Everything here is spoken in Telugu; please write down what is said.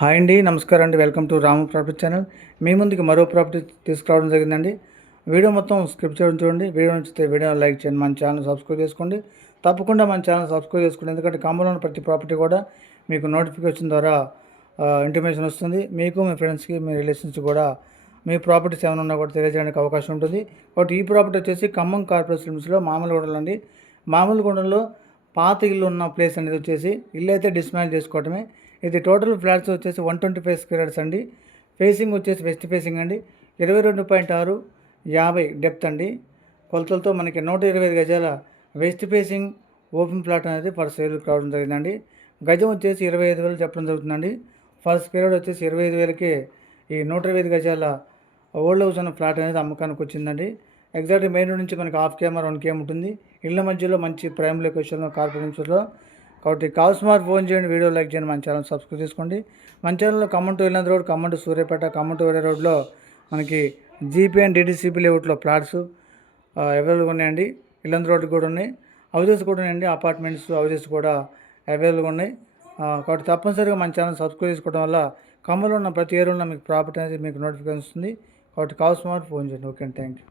హాయ్ అండి నమస్కారం అండి. Welcome to Ramu property channel. మీ ముందుకి మరో ప్రాపర్టీ తీసుకురావడం జరిగిందండి. వీడియో మొత్తం స్క్రిప్ట్ చేయడం చూడండి. వీడియో నచ్చితే వీడియో లైక్ చేయండి. మన ఛానల్ సబ్స్క్రైబ్ చేసుకోండి. తప్పకుండా మన ఛానల్ సబ్స్క్రైబ్ చేసుకోండి. ఎందుకంటే కాంబోలో ఉన్న ప్రతి ప్రాపర్టీ కూడా మీకు నోటిఫికేషన్ ద్వారా ఇంటిమేషన్ వస్తుంది. మీకు మీ ఫ్రెండ్స్కి మీ రిలేషన్స్ కూడా మీ ప్రాపర్టీస్ ఏమైనా ఉన్నా కూడా తెలియజేయడానికి అవకాశం ఉంటుంది. కాబట్టి ఈ ప్రాపర్టీ వచ్చేసి ఖమ్మం కార్పొరేషన్ లిమిట్స్లో మామూలుగూడలో అండి. మామూలుగూడలో పాత ఇల్లు ఉన్న ప్లేస్ అనేది వచ్చేసి ఇల్లు అయితే డిస్మాండ్ చేసుకోవటమే. ఇది టోటల్ ఫ్లాట్స్ వచ్చేసి వన్ ట్వంటీ ఫైవ్ స్క్వేర్స్ అండి. ఫేసింగ్ వచ్చేసి వెస్ట్ ఫేసింగ్ అండి. ఇరవై రెండు పాయింట్ ఆరు యాభై డెప్త్ అండి. కొలతలతో మనకి నూట ఇరవై ఐదు గజాల వెస్ట్ ఫేసింగ్ ఓపెన్ ప్లాట్ అనేది ఫర్ సేల్ కావడం జరిగిందండి. గజం వచ్చేసి ఇరవై ఐదు వేలు చెప్పడం జరుగుతుందండి. ఫర్ స్క్వేర్ వచ్చేసి ఇరవై ఐదు వేలకి ఈ నూట ఇరవై ఐదు గజాల ఓల్డ్ హౌస్ అన్న ఫ్లాట్ అనేది అమ్మకానికి వచ్చిందండి. ఎగ్జాక్ట్ మెయిన్ రోడ్ నుంచి మనకి హాఫ్ కేఎం వన్ కేఎం ఉంటుంది. ఇళ్ళ మధ్యలో మంచి ప్రైమ్ లొకేషన్లో కార్పొరేషన్లో కాబట్టి కాల్స్ మార్ ఫోన్ చేయండి వీడియో లైక్ చేయండి మన ఛానల్ సబ్స్క్రైబ్ చేసుకోండి. మన ఛానల్లో కమ్మంటు ఇల్లంద రోడ్ కమ్మంటు సూర్యాపేట కమ్మంటు వేరే రోడ్లో మనకి జీపీ అండ్ డిడిసిపి లేఅవుట్లో ప్లాట్స్ అవైలబుల్గా ఉన్నాయండి. ఇల్లంద రోడ్డు కూడా ఉన్నాయి. హౌజెస్ కూడా ఉన్నాయండి. అపార్ట్మెంట్స్ హౌజెస్ కూడా అవైలబుల్గా ఉన్నాయి. కాబట్టి తప్పనిసరిగా మన ఛానల్ సబ్స్క్రైబ్ చేసుకోవడం వల్ల కమ్మలో ఉన్న ప్రతి ఏరియాలో మీకు ప్రాపర్టీ అనేది మీకు నోటిఫికేషన్ వస్తుంది. కాబట్టి కాల్స్ మార్ ఫోన్ చేయండి. Okay thank you